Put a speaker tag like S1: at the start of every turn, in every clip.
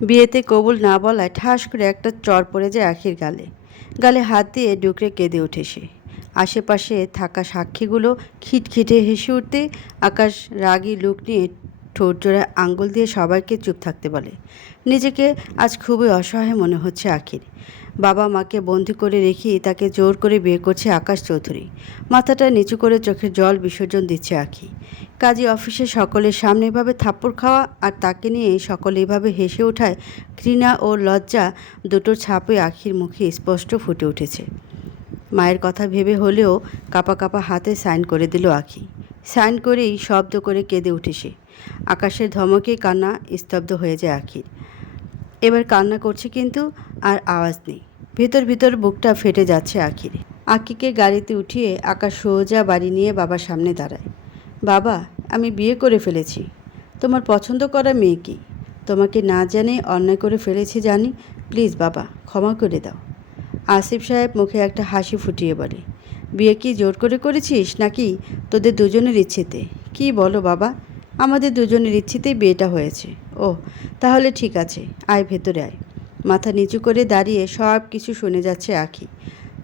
S1: বিয়েতে কবুল না বলায় ঠাস করে একটা চর পড়ে যায় আখির গালে। গালে হাত দিয়ে ডুকরে কেঁদে ওঠে সে। আশেপাশে থাকা সাক্ষীগুলো খিটখিটে হেসে উঠতে আকাশ রাগি লুক নিয়ে ঠোঁট জোড়ায় আঙ্গুল দিয়ে সবাইকে চুপ থাকতে বলে। নিজেকে আজ খুবই অসহায় মনে হচ্ছে আখির। বাবা মাকে বন্দি করে রেখে তাকে জোর করে বিয়ে করছে আকাশ চৌধুরী। মাথাটা নিচু করে চোখের জল বিসর্জন দিচ্ছে আখি। কাজী অফিসে সকলের সামনে এভাবে থাপ্পড় খাওয়া আর তাকে নিয়ে সকলে এভাবে হেসে ওঠায় ঘৃণা ও লজ্জা দুটোর ছাপে আখির মুখে স্পষ্ট ফুটে উঠেছে। মায়ের কথা ভেবে হলেও কাপা কাপা হাতে সাইন করে দিল আখি। সাইন করেই শব্দ করে কেঁদে উঠে সে। আকাশের ধমকে কান্না স্তব্ধ হয়ে যায় আখির। এবার কান্না করছে কিন্তু আর আওয়াজ নেই। ভেতর ভিতর বুকটা ফেটে যাচ্ছে আখিরে। আকিকে গাড়িতে উঠিয়ে আকাশ সোজা বাড়ি নিয়ে বাবার সামনে দাঁড়ায়। বাবা, আমি বিয়ে করে ফেলেছি। তোমার পছন্দ করা মেয়ে কি? তোমাকে না জানে অন্যায় করে ফেলেছি জানি। প্লিজ বাবা, ক্ষমা করে দাও। আসিফ সাহেব মুখে একটা হাসি ফুটিয়ে বলে, বিয়ে কি জোর করে করেছিস নাকি তোদের দুজনের ইচ্ছেতে? কি বলো বাবা? আমাদের দুজনের ইচ্ছেতেই বিয়েটা হয়েছে। ও তাহলে ঠিক আছে, আয় ভেতরে আয়। মাথা নিচু করে দাঁড়িয়ে সব কিছু শুনে যাচ্ছে আখি।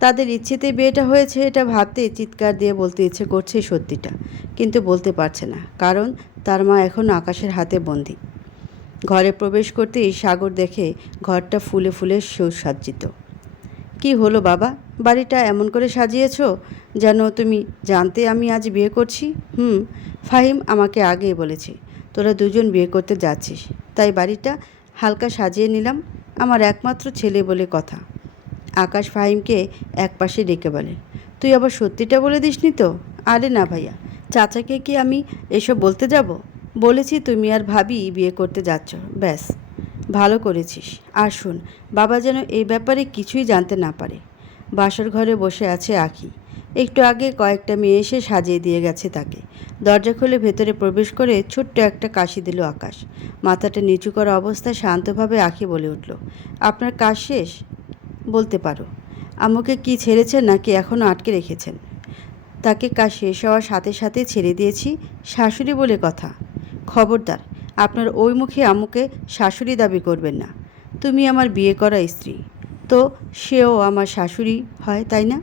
S1: তাদের ইচ্ছেতে বিয়েটা হয়েছে এটা ভাবতে চিৎকার দিয়ে বলতে ইচ্ছে করছে সত্যিটা, কিন্তু বলতে পারছে না, কারণ তার মা এখন আকাশের হাতে বন্দি। ঘরে প্রবেশ করতেই সাগর দেখে ঘরটা ফুলে ফুলে সুসজ্জিত। কি হলো বাবা, বাড়িটা এমন করে সাজিয়েছো যেন তুমি জানতে আমি আজ বিয়ে করছি? হুম, ফাহিম আমাকে আগেই বলেছে। তোরা দুজন বিয়ে করতে যাচ্ছিস। তাই বাড়িটা হালকা সাজিয়ে নিলাম, আমার একমাত্র ছেলে বলে কথা। আকাশ ফাহিমকে এক পাশে ডেকে বলে, তুই আবার সত্যিটা বলে দিসনি তো? আরে না ভাইয়া, চাচাকে কি আমি এসব বলতে যাব? বলেছি তুমি আর ভাবি বিয়ে করতে যাচ্ছ, ব্যাস। ভালো করেছিস। আর শোন, বাবা যেন এই ব্যাপারে কিছুই জানতে না পারে। বাসর ঘরে বসে আছে আখি। একটু আগে কয়েকটা মেয়ে এসে সাজিয়ে দিয়ে গেছে তাকে। দরজা খুলে ভেতরে প্রবেশ করে ছোট্ট একটা কাশি দিল আকাশ। মাথাটা নিচু করা অবস্থায় শান্তভাবে আখি বলে উঠল, আপনার কাজ শেষ? বলতে পারো। আমাকে কি ছেড়েছেন নাকি এখনও আটকে রেখেছেন? তাকে কাজ শেষ হওয়ার সাথে সাথে ছেড়ে দিয়েছি, শাশুড়ি বলে কথা। খবরদার, আপনার ওই মুখে আম্মুকে শাশুড়ি দাবি করবেন না। তুমি আমার বিয়ে করা স্ত্রী। তো সেও আমার শাশুড়ি হয়, তাই না?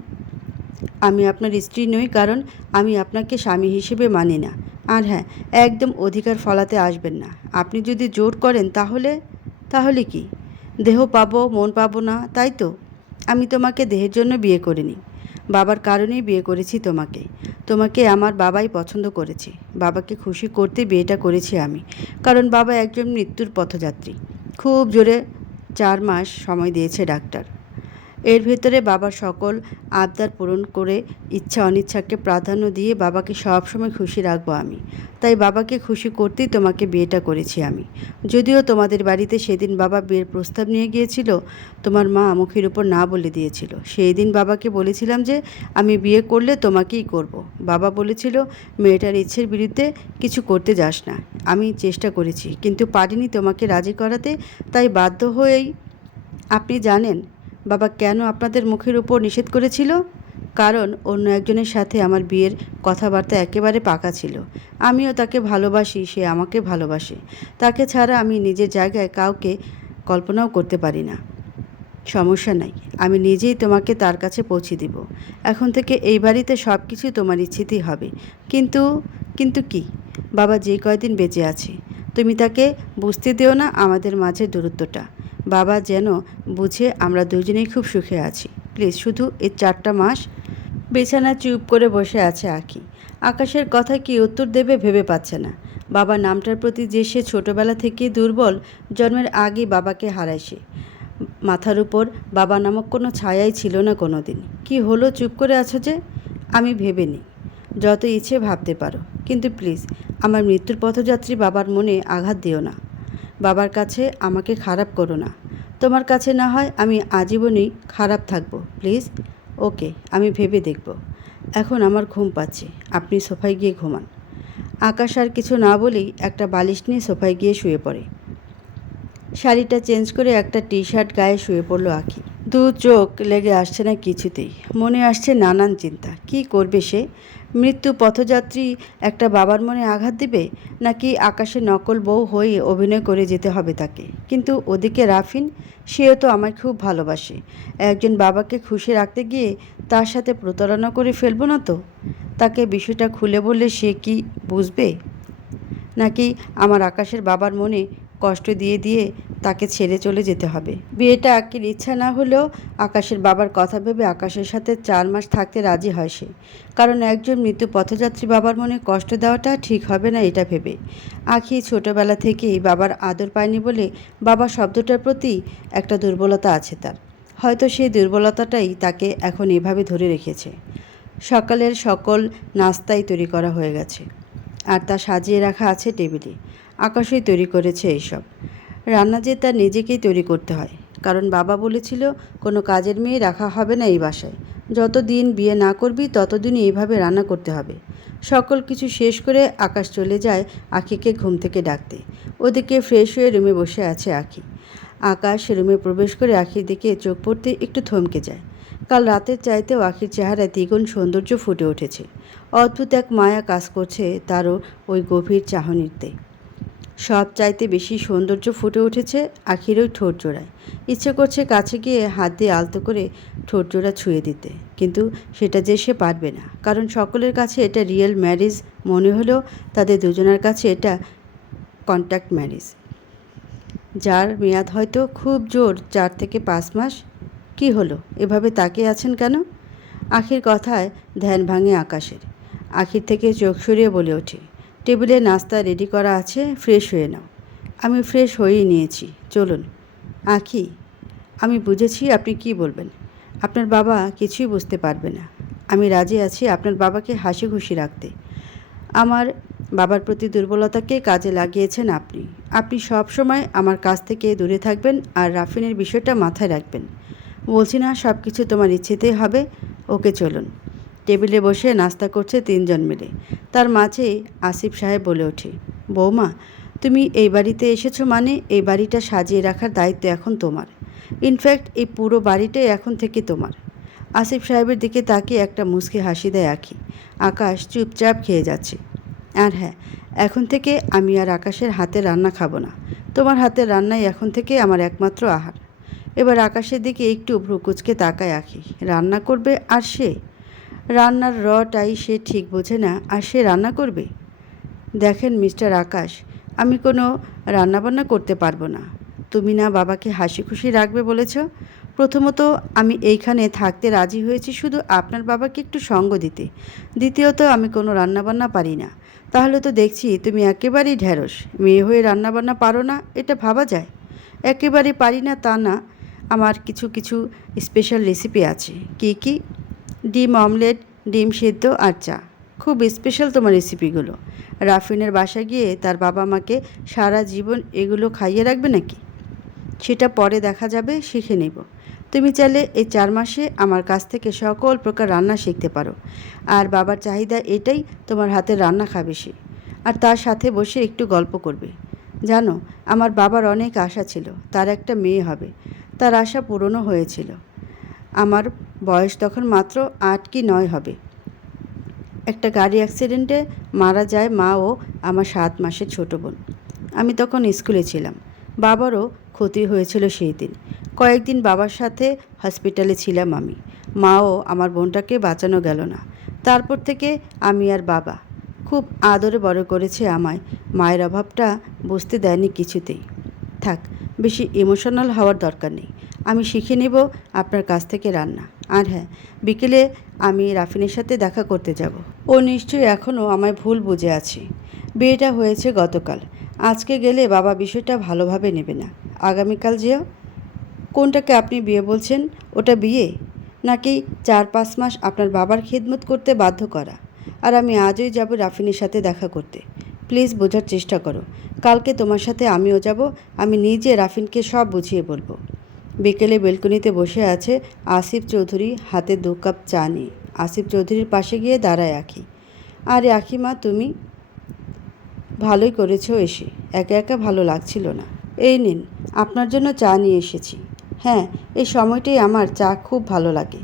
S1: আমি আপনার স্ত্রী নই, কারণ আমি আপনাকে স্বামী হিসেবে মানি না। আর হ্যাঁ একদম অধিকার ফলাতে আসবেন না। আপনি যদি জোর করেন, তাহলে তাহলে কি? দেহ পাবো, মন পাবো না, তাই তো? আমি তোমাকে দেহের জন্য বিয়ে করিনি। বাবার কারণেই বিয়ে করেছি তোমাকে। তোমাকে আমার বাবাই পছন্দ করেছে। বাবাকে খুশি করতে বিয়েটা করেছি আমি। কারণ বাবা একজন মৃত্যুর পথযাত্রী। খুব জোরে চার মাস সময় দিয়েছে ডাক্তার। এর ভেতরে বাবার সকল আবদার পূরণ করে ইচ্ছা অনিচ্ছাকে প্রাধান্য দিয়ে বাবাকে সবসময় খুশি রাখব আমি। তাই বাবাকে খুশি করতেই তোমাকে বিয়েটা করেছি আমি। যদিও তোমাদের বাড়িতে সেদিন বাবা বিয়ের প্রস্তাব নিয়ে গিয়েছিল, তোমার মা মুখের উপর না বলে দিয়েছিল। সেই দিন বাবাকে বলেছিলাম যে, আমি বিয়ে করলে তোমাকেই করব। বাবা বলেছিল, মেয়েটার ইচ্ছের বিরুদ্ধে কিছু করতে যাস না। আমি চেষ্টা করেছি, কিন্তু পারিনি তোমাকে রাজি করাতে, তাই বাধ্য হয়েই আপনি জানেন বাবা কেন আপনাদের মুখের উপর নিষেধ করেছিল? কারণ অন্য একজনের সাথে আমার বিয়ের কথাবার্তা একেবারে পাকা ছিল। আমিও তাকে ভালোবাসি, সে আমাকে ভালোবাসে। তাকে ছাড়া আমি নিজের জায়গায় কাউকে কল্পনাও করতে পারি না। সমস্যা নাই, আমি নিজেই তোমাকে তার কাছে পৌঁছে দিব। এখন থেকে এই বাড়িতে সব কিছু তোমার ইচ্ছেতেই হবে। কিন্তু কিন্তু কি? বাবা যে কয়দিন বেঁচে আছে, তুমি তাকে বুঝতে দিও না আমাদের মাঝে দূরত্বটা। বাবা যেন বুঝে আমরা দুজনেই খুব সুখে আছি। প্লিজ, শুধু এই চারটা মাস বিছানা চুপ করে বসে আছে আঁকি। আকাশের কথা কি উত্তর দেবে ভেবে পাচ্ছে না। বাবা নামটার প্রতি যে সে ছোটোবেলা থেকে দুর্বল, জন্মের আগে বাবাকে হারায় সে। মাথার উপর বাবা নামক কোনো ছায়াই ছিল না কোনো দিন কী হলো, চুপ করে আছো যে? আমি ভেবে নিই। যত ইচ্ছে ভাবতে পারো। কিন্তু প্লিজ, আমার মৃত্যুর পথযাত্রী বাবার মনে আঘাত দিও না। বাবার কাছে আমাকে খারাপ করো না। তোমার কাছে না হয় আমি আজীবনই খারাপ থাকব, প্লিজ। ওকে, আমি ভেবে দেখব। এখন আমার ঘুম পাচ্ছে, আপনি সোফায় গিয়ে ঘুমান। আকাশ আর কিছু না বলেই একটা বালিশ নিয়ে সোফায় গিয়ে শুয়ে পড়ে। শাড়িটা চেঞ্জ করে একটা টি শার্ট গায়ে শুয়ে পড়ল আঁকি। দু চোখ লেগে আসছে না কিছুতেই। মনে আসছে নানান চিন্তা। কি করবে সে? মৃত্যু পথযাত্রী একটা বাবার মনে আঘাত দিবে? নাকি আকাশে নকল বউ হয়ে অভিনয় করে যেতে হবে তাকে? কিন্তু ওদিকে রাফিন, সেও তো আমায় খুব ভালোবাসে। একজন বাবাকে খুশি রাখতে গিয়ে তার সাথে প্রতারণা করে ফেলব না তো? তাকে বিষয়টা খুলে বললে সে কি বুঝবে? নাকি আমার আকাশের বাবার মনে কষ্ট দিয়ে দিয়ে তাকে ছেড়ে চলে যেতে হবে। বিয়েটা আকির ইচ্ছা না হলেও আকাশের বাবার কথা ভেবে আকাশের সাথে চার মাস থাকতে রাজি হয় সে। কারণ একজন মৃত্যু পথযাত্রী বাবার মনে কষ্ট দেওয়াটা ঠিক হবে না এটা ভেবে। আখি ছোটবেলা থেকেই বাবার আদর পায়নি বলে বাবা শব্দটার প্রতি একটা দুর্বলতা আছে তার। হয়তো সেই দুর্বলতাটাই তাকে এখন এভাবে ধরে রেখেছে। সকালের সকল নাস্তাই তৈরি করা হয়ে গেছে। আর তা সাজিয়ে রাখা আছে টেবিলে। আকাশই তৈরি করেছে এইসব রান্না যে তার নিজেকেই তৈরি করতে হয়। কারণ বাবা বলেছিল, কোনো কাজের মেয়ে রাখা হবে না এই বাসায়। যতদিন বিয়ে না করবি, ততদিনই এইভাবে রান্না করতে হবে। সকল কিছু শেষ করে আকাশ চলে যায় আখিকে ঘুম থেকে ডাকতে। ওদিকে ফ্রেশ হয়ে রুমে বসে আছে আখি। আকাশ রুমে প্রবেশ করে আখির দিকে চোখ পড়তে একটু থমকে যায়। কাল রাতের চাইতেও আখির চেহারায় দ্বিগুণ সৌন্দর্য ফুটে উঠেছে। অদ্ভুত এক মায়া কাজ করছে তারও ওই গভীর চাহনিতে। সব চাইতে বেশি সৌন্দর্য ফুটে উঠেছে আখির ওই ঠোঁট জোড়ায় ইচ্ছে করছে কাছে গিয়ে হাত দিয়ে আলতো করে ঠোঁট জোড়া ছুঁয়ে দিতে, কিন্তু সেটা যে সে পারবে না। কারণ সকলের কাছে এটা রিয়েল ম্যারেজ, মনে হলেও তাদের দুজনের কাছে এটা কন্ট্যাক্ট ম্যারেজ। যার মেয়াদ হয়তো খুব জোর চার থেকে পাঁচ মাস, কি হলো? এভাবে তাকিয়ে আছেন কেন? আখির কথায় ধ্যান ভাঙে আকাশের। আখির থেকে চোখ সরিয়ে বলে ওঠে টেবিলে নাস্তা রেডি করা আছে, ফ্রেশ হয়ে নাও। আমি ফ্রেশ হয়েই নিয়েছি, চলুন। আঁকি, আমি বুঝেছি আপনি কি বলবেন। আপনার বাবা কিছুই বুঝতে পারবে না। আমি রাজি আছি আপনার বাবাকে হাসি খুশি রাখতে। আমার বাবার প্রতি দুর্বলতাকে কাজে লাগিয়েছেন আপনি। আপনি সব সময় আমার কাছ থেকে দূরে থাকবেন আর রাফিনের বিষয়টা মাথায় রাখবেন। বলছি না সব কিছু তোমার ইচ্ছেতেই হবে, ওকে চলুন। টেবিলে বসে নাস্তা করছে তিনজন মিলে। তার মাঝে আসিফ সাহেব বলে ওঠে, বৌমা, তুমি এই বাড়িতে এসেছ মানে এই বাড়িটা সাজিয়ে রাখার দায়িত্ব এখন তোমার। ইনফ্যাক্ট এই পুরো বাড়িটাই এখন থেকে তোমার। আসিফ সাহেবের দিকে তাকিয়ে একটা মুচকি হাসি দেয় আঁকি আকাশ চুপচাপ খেয়ে যাচ্ছে। আর হ্যাঁ এখন থেকে আমি আর আকাশের হাতে রান্না খাব না। তোমার হাতের রান্নাই এখন থেকে আমার একমাত্র আহার। এবার আকাশের দিকে একটু ভ্রুকুচকে তাকায় আঁকি রান্না করবে আর সে? রান্নার রটাই সে ঠিক বোঝে না, আর সে রান্না করবে? দেখেন মিস্টার আকাশ, আমি কোনো রান্নাবান্না করতে পারব না। তুমি না বাবাকে হাসি খুশি রাখবে বলেছ? প্রথমত, আমি এইখানে থাকতে রাজি হয়েছি শুধু আপনার বাবাকে একটু সঙ্গ দিতে। দ্বিতীয়ত, আমি কোনো রান্নাবান্না পারি না। তাহলে তো দেখছি তুমি একেবারেই ঢ্যাঁড়স মেয়ে হয়ে রান্নাবান্না পারো না, এটা ভাবা যায়? একেবারে পারি না তা না, আমার কিছু কিছু স্পেশাল রেসিপি আছে। কি কি? ডিম অমলেট, ডিম সেদ্ধ আর চা। খুব স্পেশাল তোমার রেসিপিগুলো রাফিনের বাসায় গিয়ে তার বাবা মাকে সারা জীবন এগুলো খাইয়ে রাখবে নাকি? সেটা পরে দেখা যাবে, শিখে নেব। তুমি চাইলে এই চার মাসে আমার কাছ থেকে সকল প্রকার রান্না শিখতে পারো। আর বাবার চাহিদা এটাই, তোমার হাতের রান্না খাবে সে। আর তার সাথে বসে একটু গল্প করবে। জানো, আমার বাবার অনেক আশা ছিল, তার একটা মেয়ে হবে। তার আশা পূরণও হয়েছিল। আমার বয়স তখন মাত্র আট কি নয় হবে। একটা গাড়ি অ্যাক্সিডেন্টে মারা যায় মা ও আমার সাত মাসের ছোট বোন। আমি তখন স্কুলে ছিলাম। বাবারও ক্ষতি হয়েছিল সেই দিন। কয়েকদিন বাবার সাথে হসপিটালে ছিলাম আমি। মাও আমার বোনটাকে বাঁচানো গেল না। তারপর থেকে আমি আর বাবা খুব আদরে বড় করেছে আমায়। মায়ের অভাবটা বুঝতে দেয়নি কিছুতেই। থাক, বেশি ইমোশনাল হওয়ার দরকার নেই। আমি শিখে নেব আপনার কাছ থেকে রান্না। আর হ্যাঁ বিকেলে আমি রাফিনের সাথে দেখা করতে যাব। ও নিশ্চয়ই এখনও আমায় ভুল বুঝে আছে। বিয়েটা হয়েছে গতকাল। আজকে গেলে বাবা বিষয়টা ভালোভাবে নেবে না। আগামীকাল যেও। কোনটাকে আপনি বিয়ে বলছেন? ওটা বিয়ে? নাকি চার পাঁচ মাস আপনার বাবার খিদমত করতে বাধ্য করা? আর আমি আজই যাব রাফিনের সাথে দেখা করতে। প্লিজ বোঝার চেষ্টা করো। কালকে তোমার সাথে আমিও যাব। আমি নিজে রাফিনকে সব বুঝিয়ে বলব। বিকেলে বেলকনিতে বসে আছে আসিফ চৌধুরী হাতে দু কাপ চা নিয়ে। আসিফ চৌধুরীর পাশে গিয়ে দাঁড়ায় আঁকি। আরে আখিমা তুমি ভালোই করেছ এসে। একা একা ভালো লাগছিল না। এই নিন, আপনার জন্য চা নিয়ে এসেছি। হ্যাঁ এই সময়টাই আমার চা খুব ভালো লাগে।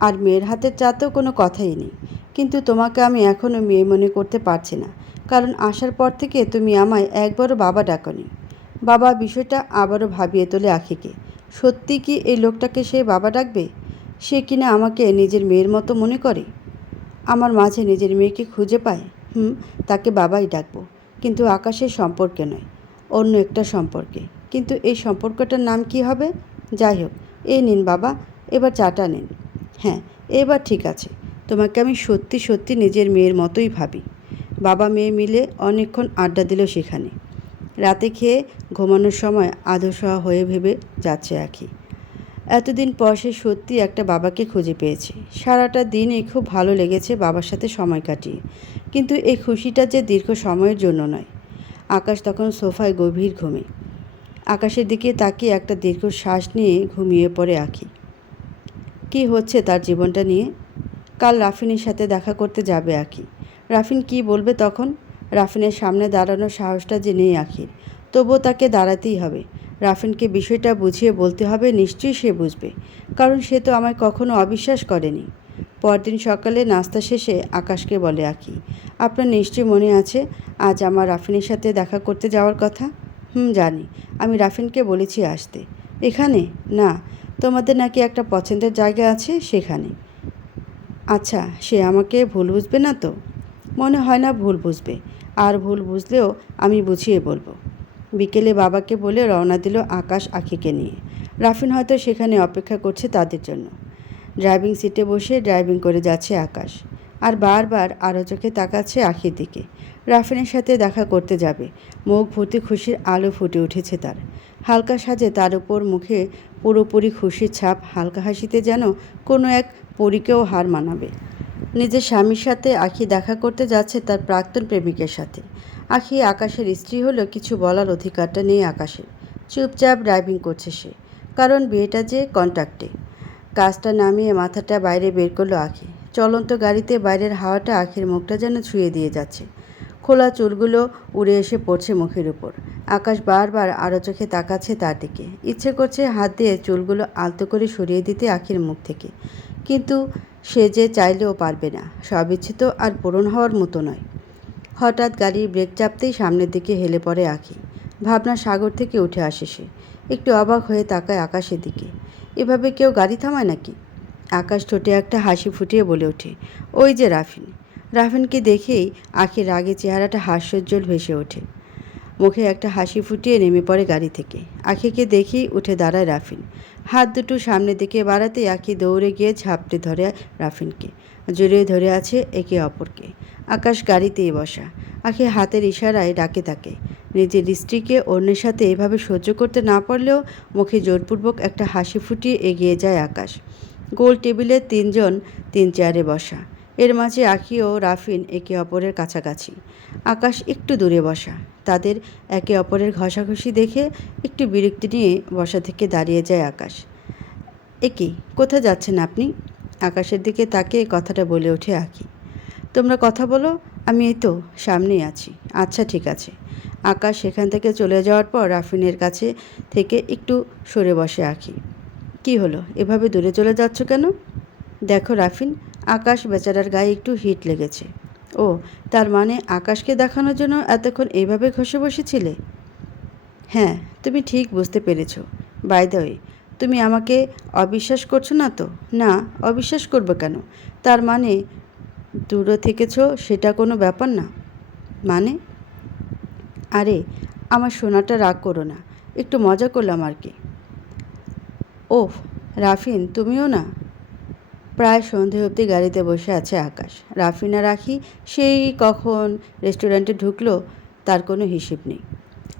S1: আর মেয়ের হাতের চা তো কোনো কথাই নেই। কিন্তু তোমাকে আমি এখনও মেয়ে মনে করতে পারছি না। কারণ আসার পর থেকে তুমি আমায় একবারও বাবা ডাকনি। বাবা বিষয়টা আবারও ভাবিয়ে তোলে আখিকে। সত্যি কি এই লোকটাকে সে বাবা ডাকবে? সে কিনা আমাকে নিজের মেয়ের মতো মনে করে? আমার মাঝে নিজের মেয়েকে খুঁজে পায়। হুম, তাকে বাবাই ডাকবো। কিন্তু আকাশের সম্পর্কে নয়, অন্য একটা সম্পর্কে। কিন্তু এই সম্পর্কটার নাম কি হবে? যাই হোক, এই নিন বাবা, এবার চাটা নিন। হ্যাঁ এবার ঠিক আছে। তোমাকে আমি সত্যি সত্যি নিজের মেয়ের মতোই ভাবি। বাবা মেয়ে মিলে অনেকক্ষণ আড্ডা দিল সেখানে। রাতে খেয়ে ঘুমানোর সময় আধসোয়া হয়ে ভেবে যাচ্ছে আখি। এতদিন পর সে সত্যি একটা বাবাকে খুঁজে পেয়েছে। সারাটা দিনই খুব ভালো লেগেছে বাবার সাথে সময় কাটিয়ে। কিন্তু এই খুশিটা যে দীর্ঘ সময়ের জন্য নয়। আকাশ তখন সোফায় গভীর ঘুমে। আকাশের দিকে তাকিয়ে একটা দীর্ঘ শ্বাস নিয়ে ঘুমিয়ে পড়ে আঁখি। কি হচ্ছে তার জীবনটা নিয়ে? কাল রাফিনের সাথে দেখা করতে যাবে আঁকি রাফিন কি বলবে তখন? রাফিনের সামনে দাঁড়ানোর সাহসটা যে নেই আখির। তবুও তাকে দাঁড়াতেই হবে। রাফিনকে বিষয়টা বুঝিয়ে বলতে হবে, নিশ্চয়ই সে বুঝবে। কারণ সে তো আমায় কখনো অবিশ্বাস করেনি। পরদিন সকালে নাস্তা শেষে আকাশকে বলে আঁকি আপনার নিশ্চয়ই মনে আছে আজ আমার রাফিনের সাথে দেখা করতে যাওয়ার কথা? হুম, জানি। আমি রাফিনকে বলেছি আসতে। এখানে? না। তোমাদের নাকি একটা পছন্দের জায়গা আছে সেখানে। আচ্ছা সে আমাকে ভুল বুঝবে না তো? মনে হয় না ভুল বুঝবে। আর ভুল বুঝলেও আমি বুঝিয়ে বলব। বিকেলে বাবাকে বলে রওনা দিল আকাশ আখিকে নিয়ে। রাফিন হয়তো সেখানে অপেক্ষা করছে তাদের জন্য। ড্রাইভিং সিটে বসে ড্রাইভিং করে যাচ্ছে আকাশ। আর বারবার আরও চোখে তাকাচ্ছে আখির দিকে। রাফিনের সাথে দেখা করতে যাবে। মুখ ভর্তি খুশির আলো ফুটে উঠেছে তার। হালকা সাজে তার উপর মুখে পুরোপুরি খুশির ছাপ, হালকা হাসিতে যেন কোনো এক পরীকেও হার মানাবে। নিজের স্বামীর সাথে আখি দেখা করতে যাচ্ছে তার প্রাক্তন প্রেমিকের সাথে। আখি আকাশের স্ত্রী হলেও কিছু বলার অধিকারটা নেই আকাশের। চুপচাপ ড্রাইভিং করছে সে। কারণ বিয়েটা যে কন্ট্যাক্টে কাজটা নামিয়ে মাথাটা বাইরে বের করল আখি। চলন্ত গাড়িতে বাইরের হাওয়াটা আখির মুখটা যেন ছুঁয়ে দিয়ে যাচ্ছে। খোলা চুলগুলো উড়ে এসে পড়ছে মুখের উপর। আকাশ বারবার আরও চোখে তাকাচ্ছে তার দিকে। ইচ্ছে করছে হাত দিয়ে চুলগুলো আলতো করে সরিয়ে দিতে আখির মুখ থেকে। কিন্তু সে যে চাইলেও পারবে না, সব ইচ্ছে তো আর পূরণ হওয়ার মতো নয়। হঠাৎ গাড়ির ব্রেক চাপতেই সামনের দিকে হেলে পড়ে আখি ভাবনা সাগর থেকে উঠে আসে সে। একটু অবাক হয়ে তাকায় আকাশের দিকে। এভাবে কেউ গাড়ি থামায় নাকি? আকাশ ঠোঁটে একটা হাসি ফুটিয়ে বলে ওঠে, ওই যে রাফিন। রাফিনকে দেখেই আখির রাগে চেহারাটা হাস্যোজ্জ্বল ভেসে ওঠে। মুখে একটা হাসি ফুটিয়ে নেমে পড়ে গাড়ি থেকে। আখিকে দেখেই উঠে দাঁড়ায় রাফিন। হাত দুটো সামনের দিকে বাড়াতে আখি দৌড়ে গিয়ে ঝাপটে ধরে রাফিনকে, জড়িয়ে ধরে আছে একে অপরকে। আকাশ গাড়িতেই বসা, আখে হাতের ইশারায় ডাকে তাকে। নিজের স্ত্রীকে অন্যের সাথে এভাবে সহ্য করতে না পারলেও মুখে জোরপূর্বক একটা হাসি ফুটিয়ে এগিয়ে যায় আকাশ। গোল টেবিলে তিনজন তিন চেয়ারে বসা এর মাঝে আখি ও রাফিন একে অপরের কাছাকাছি। আকাশ একটু দূরে বসা। তাদের একে অপরের ঘষাঘষি দেখে একটু বিরক্তি নিয়ে বসা থেকে দাঁড়িয়ে যায় আকাশ। একি, কোথায় যাচ্ছেন আপনি? আকাশের দিকে তাকে কথাটা বলে ওঠে আঁকি। তোমরা কথা বলো, আমি এই তো, সামনেই আছি। আচ্ছা ঠিক আছে। আকাশ সেখান থেকে চলে যাওয়ার পর রাফিনের কাছে থেকে একটু সরে বসে আঁকি। কি হলো? এভাবে দূরে চলে যাচ্ছ কেন? দেখো রাফিন আকাশ বেচারার গায়ে একটু হিট লেগেছে। ও, তার মানে আকাশকে দেখানোর জন্য এতক্ষণ এইভাবে ঘষে বসেছিলে? হ্যাঁ তুমি ঠিক বুঝতে পেরেছ। বাই দ্য ওয়ে তুমি আমাকে অবিশ্বাস করছ না তো? না, অবিশ্বাস করবে কেন? তার মানে দূরে থেকেছ, সেটা কোনো ব্যাপার না। মানে? আরে, আমার সোনাটা রাগ করো না। একটু মজা করলাম আর কি। ওফ, রাফিন, তুমিও না? প্রায় সন্ধে অবধি গাড়িতে বসে আছে আকাশ। রাফিনা, রাখি, সেই কখন রেস্টুরেন্টে ঢুকলো তার কোনো হিসেব নেই।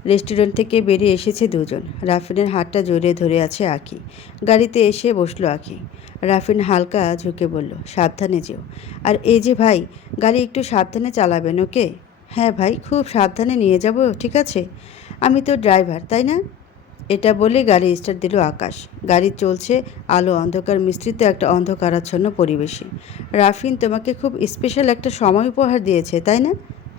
S1: রেস্টুরেন্ট থেকে বেরিয়ে এসেছে দুজন। রাফিনের হাতটা জড়িয়ে ধরে আছে আঁকি। গাড়িতে এসে বসল আঁকি। রাফিন হালকা ঝুঁকে বলল, সাবধানে যেও। আর এই যে ভাই, গাড়ি একটু সাবধানে চালাবেন ওকে? হ্যাঁ ভাই, খুব সাবধানে নিয়ে যাব, ঠিক আছে? আমি তো ড্রাইভার, তাই না? এটা বলে গাড়ি স্টার্ট দিল আকাশ। গাড়ি চলছে আলো অন্ধকার মিশ্রিত একটা অন্ধকারাচ্ছন্ন পরিবেশে। রাফিন তোমাকে খুব স্পেশাল একটা সময় উপহার দিয়েছে, তাই না?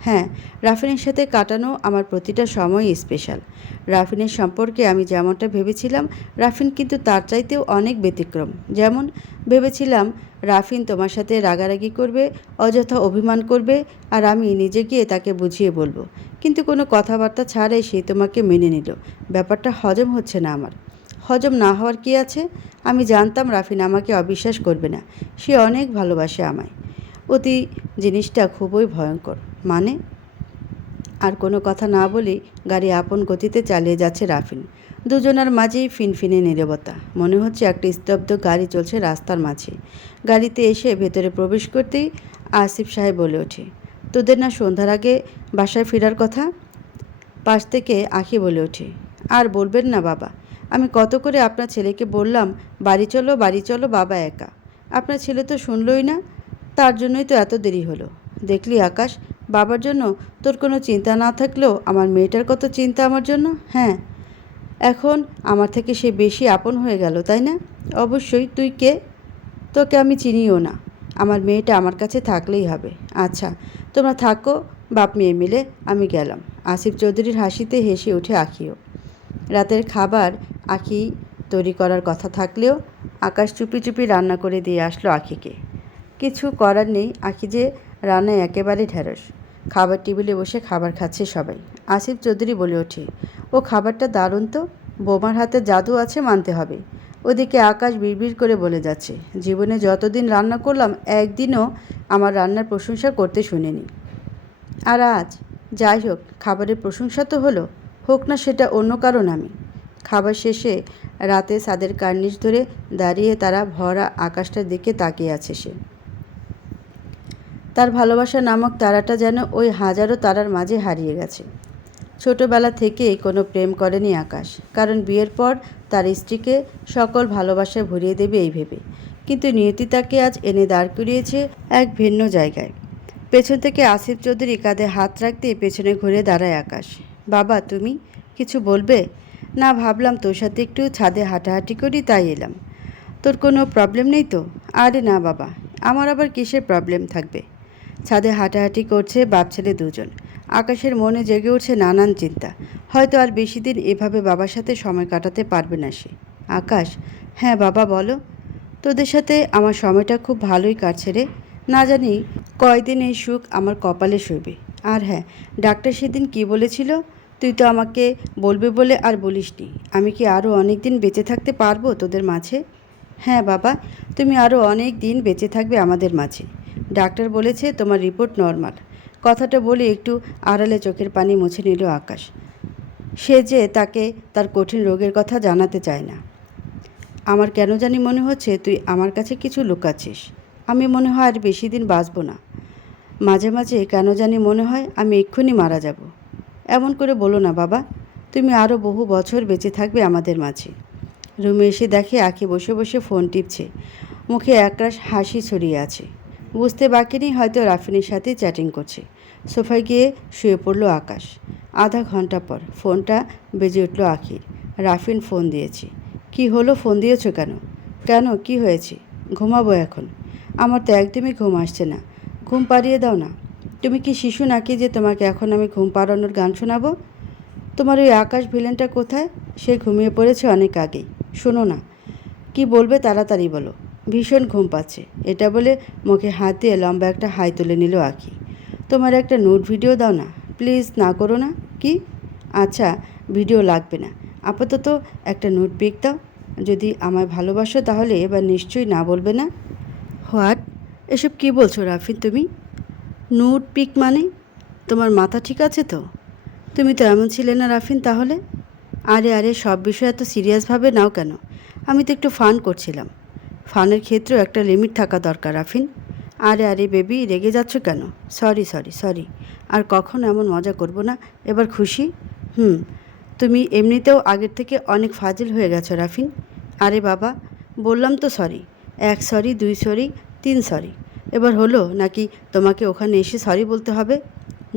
S1: হ্যাঁ রাফিনের সাথে কাটানো আমার প্রতিটা সময়ই স্পেশাল রাফিনের সম্পর্কে আমি যেমনটা ভেবেছিলাম, রাফিন কিন্তু তার চাইতেও অনেক ব্যতিক্রম। যেমন ভেবেছিলাম, রাফিন তোমার সাথে রাগারাগি করবে, অযথা অভিমান করবে, আর আমি নিজে গিয়ে তাকে বুঝিয়ে বলব। কিন্তু কোনো কথাবার্তা ছাড়াই সে তোমাকে মেনে নিল। ব্যাপারটা হজম হচ্ছে না আমার। হজম না হওয়ার কি আছে? আমি জানতাম রাফিন আমাকে অবিশ্বাস করবে না। সে অনেক ভালোবাসে আমায়। অতি জিনিসটা খুবই ভয়ঙ্কর। মানে? আর কোনো কথা না বলেই গাড়ি আপন গতিতে চালিয়ে যাচ্ছে রাফিন। দুজনের মাঝেই ফিনফিনে নীরবতা। মনে হচ্ছে একটা স্তব্ধ গাড়ি চলছে রাস্তার মাঝে। গাড়িতে এসে ভেতরে প্রবেশ করতেই আসিফ সাহেব বলে ওঠে তোদের না সন্ধ্যার আগে বাসায় ফেরার কথা? পাশ থেকে আঁখি বলে ওঠে। আর বলবেন না বাবা, আমি কত করে আপনার ছেলেকে বললাম, বাড়ি চলো বাড়ি চলো, বাবা একা। আপনার ছেলে তো শুনলই না, তার জন্যই তো এত দেরি হলো। দেখলি আকাশ, বাবার জন্য তোর কোনো চিন্তা না থাকলেও আমার মেয়েটার কত চিন্তা আমার জন্য? হ্যাঁ এখন আমার থেকে সে বেশি আপন হয়ে গেল, তাই না? অবশ্যই তুই কে? তোকে আমি চিনিও না। আমার মেয়েটা আমার কাছে থাকলেই হবে। আচ্ছা তোমরা থাকো, বাপ মেয়ে মিলে আমি গেলাম। আসিফ চৌধুরীর হাসিতে হেসে উঠে আঁকিও। রাতের খাবার আঁকি তৈরি করার কথা থাকলেও আকাশ চুপি চুপি রান্না করে দিয়ে আসলো আখিকে। কিছু করার নেই, আখি যে রান্নায় একেবারে ঢেঁড়স। খাবার টেবিলে বসে খাবার খাচ্ছে সবাই। আসিফ চৌধুরী বলে ওঠে, ও খাবারটা দারুণ তো, বোমার হাতে জাদু আছে মানতে হবে। ওদিকে আকাশ বিড়বিড় করে বলে যাচ্ছে, জীবনে যতদিন রান্না করলাম, একদিনও আমার রান্নার প্রশংসা করতে শুনিনি। আর আজ, যাই হোক, খাবারের প্রশংসা তো হলো, হোক না সেটা অন্য কারণ আমি। খাবার শেষে রাতে সাদের কার্নিশ ধরে দাঁড়িয়ে তারা ভরা আকাশটার দিকে তাকিয়ে আছে সে। তার ভালোবাসা নামক তারাটা যেন ওই হাজারো তারার মাঝে হারিয়ে গেছে। ছোটবেলা থেকেই কোনো প্রেম করেনি আকাশ, কারণ বিয়ের পর তার স্ত্রীকে সকল ভালোবাসায় ভরিয়ে দেবে এই ভেবে। কিন্তু নিয়তি তাকে আজ এনে দাঁড় করিয়েছে এক ভিন্ন জায়গায়। পেছন থেকে আসিফ চৌধুরী কাঁধে হাত রাখতে পেছনে ঘুরে দাঁড়ায় আকাশ। বাবা, তুমি কিছু বলবে? না, ভাবলাম তোর সাথে একটু ছাদে হাঁটাহাঁটি করি, তাই এলাম। তোর কোনো প্রবলেম নেই তো? আরে না, বাবা, আমার আবার কিসের প্রবলেম থাকবে? ছাদে হাঁটাহাঁটি করছে বাপ ছেলে দুজন। আকাশের মনে জেগে উঠছে নানান চিন্তা। হয়তো আর বেশি দিন এভাবে বাবার সাথে সময় কাটাতে পারবে না সে। আকাশ হ্যাঁ বাবা, বলো। তোদের সাথে আমার সময়টা খুব ভালোই কাটছে রে। না জানি কয়দিন এই সুখ আমার কপালে শুইবে। আর হ্যাঁ ডাক্তার সেদিন কি বলেছিল? তুই তো আমাকে বলবে বলে আর বলিসনি। আমি কি আরও অনেক দিন বেঁচে থাকতে পারব তোদের মাঝে? হ্যাঁ বাবা, তুমি আরও অনেক দিন বেঁচে থাকবে আমাদের মাঝে। ডাক্তার বলেছে তোমার রিপোর্ট নর্মাল। কথাটা বলে একটু আড়ালে চোখের পানি মুছে নিল আকাশ। সে যে তাকে তার কঠিন রোগের কথা জানাতে চায় না। আমার কেন জানি মনে হচ্ছে তুই আমার কাছে কিছু লুকাচ্ছিস। আমি মনে হয় আর বেশি দিন বাঁচব না। মাঝে মাঝে কেন জানি মনে হয় আমি এক্ষুনি মারা যাব। এমন করে বলো না বাবা, তুমি আরও বহু বছর বেঁচে থাকবে আমাদের মাঝে। রুমে এসে দেখে আঁখি বসে বসে ফোন টিপছে। মুখে একরাশ হাসি ছড়িয়ে আছে। বুঝতে বাকি নেই হয়তো রাফিনের সাথে চ্যাটিং করছে। সোফায় গিয়ে শুয়ে পড়ল আকাশ। আধা ঘণ্টা পর ফোনটা বেজে উঠল আখির। রাফিন ফোন দিয়েছে। কি হলো? ফোন দিয়েছ কেন? কেন? কি হয়েছে? ঘুমাবো এখন। আমার তো একদমই ঘুম আসছে না। ঘুম পাড়িয়ে দাও না। তুমি কি শিশু নাকি যে তোমাকে এখন আমি ঘুম পাড়ানোর গান শোনাবো? তোমার ওই আকাশ ভিলেনটা কোথায়? সে ঘুমিয়ে পড়েছে অনেক আগেই। শোনো না। কি বলবে তাড়াতাড়ি বলো। ভীষণ ঘুম পাচ্ছে। এটা বলে মুখে হাত দিয়ে লম্বা একটা হাই তুলে নিল আখি তোমার একটা নোট ভিডিও দাও না? প্লিজ, না করো না? কি? আচ্ছা ভিডিও লাগবে না। আপাতত একটা নোট পিক দাও। যদি আমায় ভালোবাসো তাহলে এবার নিশ্চয়ই না বলবে না। হোয়াট? এসব কি বলছো রাফিন তুমি? নোট পিক মানে? তোমার মাথা ঠিক আছে তো? তুমি তো এমন ছিলে না রাফিন তাহলে? আরে আরে, সব বিষয় এত সিরিয়াসভাবে নাও কেন? আমি তো একটু ফান করছিলাম। ফানের ক্ষেত্রেও একটা লিমিট থাকা দরকার রাফিন আরে আরে, বেবি, রেগে যাচ্ছ কেন? সরি সরি সরি আর কখনো এমন মজা করব না। এবার খুশি? হুম। তুমি এমনিতেও আগের থেকে অনেক ফাজিল হয়ে গেছো, রাফিন। আরে, বাবা, বললাম তো সরি এক সরি দুই সরি তিন সরি এবার হলো নাকি তোমাকে ওখানে এসে সরি বলতে হবে?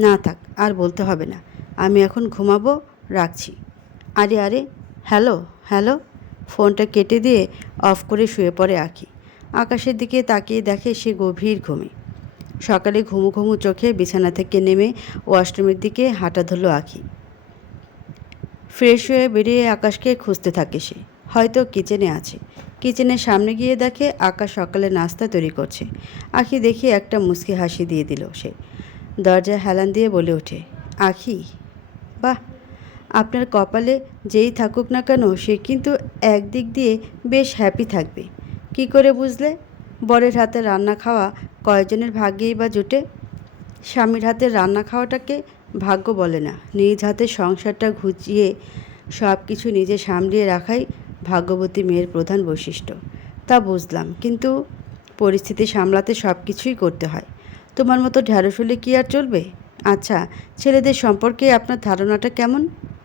S1: না থাক, আর বলতে হবে না। আমি এখন ঘুমাবো, রাখছি। আরে আরে হ্যালো হ্যালো ফোনটা কেটে দিয়ে অফ করে শুয়ে পড়ে আঁকি। আকাশের দিকে তাকিয়ে দেখে সে গভীর ঘুমে। সকালে ঘুমু ঘুমু চোখে বিছানা থেকে নেমে ওয়াশরুমের দিকে হাঁটা ধরল আখি ফ্রেশ হয়ে বেরিয়ে আকাশকে খুঁজতে থাকে সে। হয়তো কিচেনে আছে। কিচেনের সামনে গিয়ে দেখে আকাশ সকালে নাস্তা তৈরি করছে। আখি দেখে একটা মুচকি হাসি দিয়ে দিল সে। দরজায় হেলান দিয়ে বলে ওঠে, আখি, বাহ! আপনার কপালে যেই থাকুক না কেন, সে কিন্তু একদিক দিয়ে বেশ হ্যাপি থাকবে। কি করে বুঝলে? বরের হাতে রান্না খাওয়া কয়জনের ভাগ্যেই বা জোটে? স্বামীর হাতে রান্না খাওয়াটাকে ভাগ্য বলে না। নিজ হাতে সংসারটা ঘুচিয়ে সব কিছু নিজে সামলিয়ে রাখাই ভাগ্যবতী মেয়ের প্রধান বৈশিষ্ট্য। তা বুঝলাম, কিন্তু পরিস্থিতি সামলাতে সব কিছুই করতে হয়। তোমার মতো ঢ্যাঁড়স হলে কি আর চলবে? আচ্ছা ছেলেদের সম্পর্কে আপনার ধারণাটা কেমন?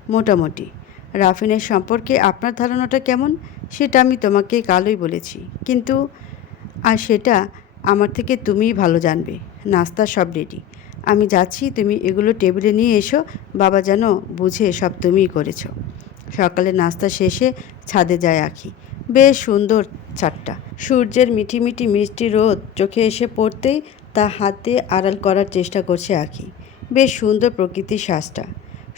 S1: মোটামুটি। রাফিনের সম্পর্কে আপনার ধারণাটা কেমন? সেটা আমি তোমাকে কালই বলেছি। কিন্তু, আর সেটা আমার থেকে তুমিই ভালো জানবে। নাস্তা সব রেডি আমি যাচ্ছি, তুমি এগুলো টেবিলে নিয়ে এসো। বাবা যেন বুঝে সব তুমিই করেছ। সকালে নাস্তা শেষে ছাদে যায় আখি। বেশ সুন্দর ছাদটা। সূর্যের মিঠি মিঠি মিষ্টি রোদ চোখে এসে পড়তেই তা হাতে আড়াল করার চেষ্টা করছে আখি। বেশ সুন্দর প্রকৃতির শ্বাসটা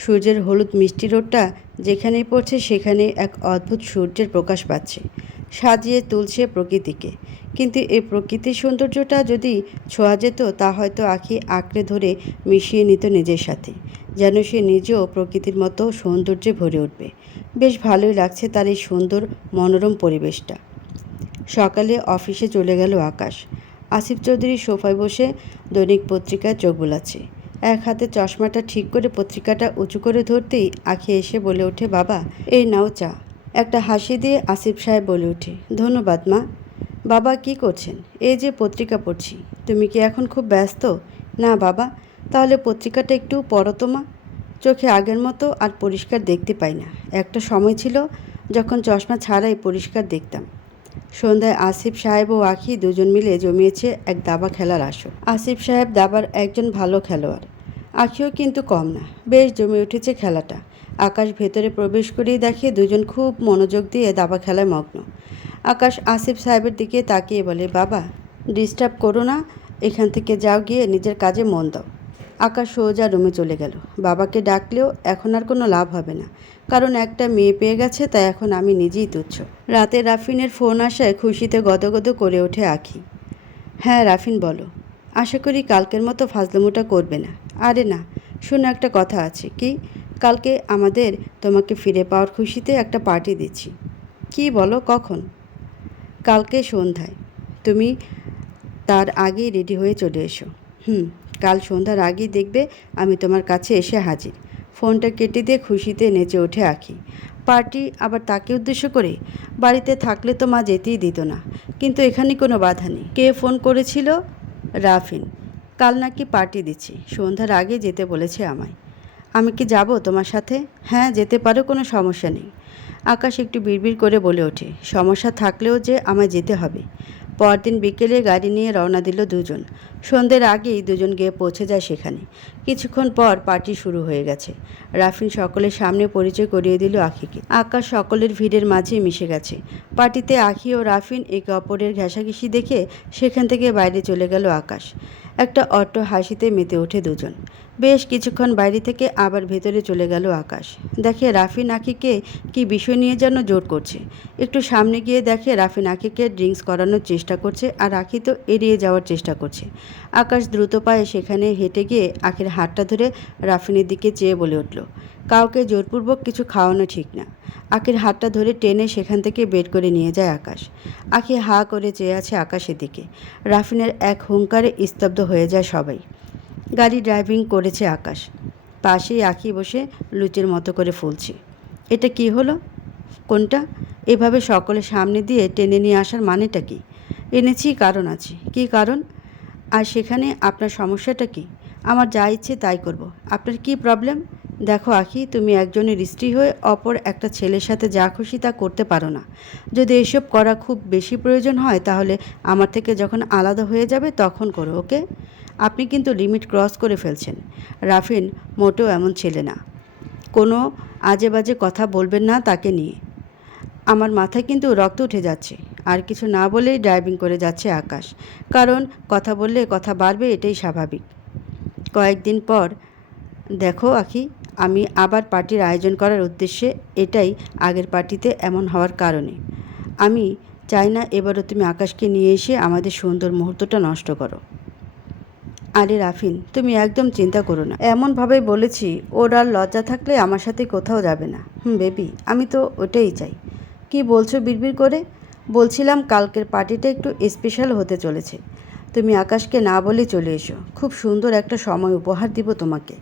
S1: সূর্যের হলুদ মিষ্টি রোদটা যেখানেই পড়ছে সেখানে এক অদ্ভুত সূর্যের প্রকাশ পাচ্ছে, সাজিয়ে তুলছে প্রকৃতিকে। কিন্তু এই প্রকৃতির সৌন্দর্যটা যদি ছোঁয়া যেত, তা হয়তো আখি আঁকড়ে ধরে মিশিয়ে নিত নিজের সাথে, যেন সে নিজেও প্রকৃতির মতো সৌন্দর্যে ভরে উঠবে। বেশ ভালোই লাগছে তার এই সুন্দর মনোরম পরিবেশটা। সকালে অফিসে চলে গেল আকাশ। আসিফ চৌধুরী সোফায় বসে দৈনিক পত্রিকায় চোখ বোলাচ্ছে। এক হাতে চশমাটা ঠিক করে পত্রিকাটা উঁচু করে ধরতেই আখি এসে বলে ওঠে, বাবা, এই নাও চা। একটা হাসি দিয়ে আসিফ সাহেব বলে ওঠে, ধন্যবাদ মা। বাবা, কি করছেন? এই যে পত্রিকা পড়ছি, তুমি কি এখন খুব ব্যস্ত? না বাবা, তাহলে পত্রিকাটা একটু পড়ো তো মা। চোখে আগের মতো আর পরিষ্কার দেখতে পাই না। একটা সময় ছিল যখন চশমা ছাড়াই পরিষ্কার দেখতাম। সন্ধ্যায় আসিফ সাহেব ও আখি দুজন মিলে জমিয়েছে এক দাবা খেলার আসর। আসিফ সাহেব দাবার একজন ভালো খেলোয়াড়। আখিও কিন্তু কম না, বেশ জমে উঠেছে খেলাটা। আকাশ ভেতরে প্রবেশ করেই দেখে দুজন খুব মনোযোগ দিয়ে দাবা খেলায় মগ্ন। আকাশ আসিফ সাহেবের দিকে তাকিয়ে বলে, বাবা ডিস্টার্ব করো না, এখান থেকে যাও গিয়ে নিজের কাজে মন দাও। আকাশ সোজা রুমে চলে গেল। বাবাকে ডাকলেও এখন আর কোনো লাভ হবে না। কারণ একটা মেয়ে পেয়ে গেছে, তাই এখন আমি নিজেই তুচ্ছ। রাতে রাফিনের ফোন আসায় খুশিতে গদগদ করে ওঠে আখি। হ্যাঁ রাফিন বলো। আশা করি কালকের মতো ফাজলামোটা করবে না। আরে না, শোনো একটা কথা আছে, কি? কালকে আমাদের, তোমাকে ফিরে পাওয়ার খুশিতে একটা পার্টি দিচ্ছি। কি বলো, কখন? কালকে সন্ধ্যায়। তুমি তার আগেই রেডি হয়ে চলে এসো। হুম, কাল সন্ধ্যার আগেই দেখবে আমি তোমার কাছে এসে হাজির। ফোনটা কেটে দিয়ে খুশিতে নেচে ওঠে আঁকি পার্টি আবার তাকে উদ্দেশ্য করে, বাড়িতে থাকলে তো মা যেতেই দিত না, কিন্তু এখানে কোনো বাধা নেই। কে ফোন করেছিল? রাফিন। কাল নাকি পার্টি দিচ্ছি, সন্ধ্যার আগে যেতে বলেছে আমায়। আমি কি যাব তোমার সাথে? হ্যাঁ যেতে পারো, কোনো সমস্যা নেই। আকাশ একটু বিড়বিড় করে বলে ওঠে, সমস্যা থাকলেও যে আমায় যেতে হবে। পরদিন বিকেলে গাড়ি নিয়ে রওনা দিল দুজন। সন্ধ্যের আগেই দুজন গিয়ে পৌঁছে যায় সেখানে। কিছুক্ষণ পর পার্টি শুরু হয়ে গেছে। রাফিন সকলের সামনে পরিচয় করিয়ে দিল আখিকে। আকাশ সকলের ভিড়ের মাঝে মিশে গেছে। পার্টিতে আখি ও রাফিন একে অপরের ঘেঁষাঘেঁষি দেখে সেখান থেকে বাইরে চলে গেল আকাশ। একটা অট্ট হাসিতে মেতে ওঠে দুজন। বেশ কিছুক্ষণ বাইরে থেকে আবার ভেতরে চলে গেল আকাশ। দেখে রাফিন আখিকে কি বিষয় নিয়ে যেন জোর করছে। একটু সামনে গিয়ে দেখে রাফিন আখিকে ড্রিঙ্কস করানোর চেষ্টা করছে আর আখি তো এড়িয়ে যাওয়ার চেষ্টা করছে। আকাশ দ্রুত পায়ে সেখানে হেঁটে গিয়ে আখির হাতটা ধরে রাফিনের দিকে চেয়ে বলে উঠল, কাউকে জোরপূর্বক কিছু খাওয়ানো ঠিক না। আখির হাতটা ধরে টেনে সেখান থেকে বের করে নিয়ে যায় আকাশ। আখি হা করে চেয়ে আছে আকাশের দিকে। রাফিনের এক হুঙ্কারে স্তব্ধ হয়ে যায় সবাই। গাড়ি ড্রাইভিং করেছে আকাশ। পাশেই আঁকি বসে লুচের মতো করে ফুলছে। এটা কি হলো? কোনটা? এভাবে সকলের সামনে দিয়ে টেনে নিয়ে আসার মানেটা কি? এনেছি, কারণ আছে। কি কারণ? আর সেখানে আপনার সমস্যাটা কি? আমার যা ইচ্ছে তাই করব। আপনার কি প্রবলেম? দেখো আখি তুমি একজনের স্ত্রী হয়ে অপর একটা ছেলের সাথে যা খুশি তা করতে পারো না। যদি এসব করা খুব বেশি প্রয়োজন হয়, তাহলে আমার থেকে যখন আলাদা হয়ে যাবে, তখন করো, ওকে? আপনি কিন্তু লিমিট ক্রস করে ফেলছেন। রাফিন মোটেও এমন ছেলে না। কোনো আজে বাজে কথা বলবেন না তাকে নিয়ে। আমার মাথায় কিন্তু রক্ত উঠে যাচ্ছে। আর কিছু না বলেই ড্রাইভিং করে যাচ্ছে আকাশ। কারণ কথা বললে কথা বাড়বে এটাই স্বাভাবিক। কয়েকদিন পর, দেখো আখি, আমি আবার পার্টির আয়োজন করার উদ্দেশ্যে এটাই আগের পার্টিতে এমন হওয়ার কারণে। আমি চাই না এবারও তুমি আকাশকে নিয়ে এসে আমাদের সুন্দর মুহূর্তটা নষ্ট করো। আরে রাফিন, তুমি একদম চিন্তা করো না। এমনভাবে বলেছি, ওর আর লজ্জা থাকলে আমার সাথে কোথাও যাবে না। হুম, বেবি, আমি তো ওটাই চাই। কি বলছো বিড়বিড় করে? বলছিলাম কালকের পার্টিটা একটু স্পেশাল হতে চলেছে। তুমি আকাশকে না বলে চলে এসো। খুব সুন্দর একটা সময় উপহার দিব তোমাকে।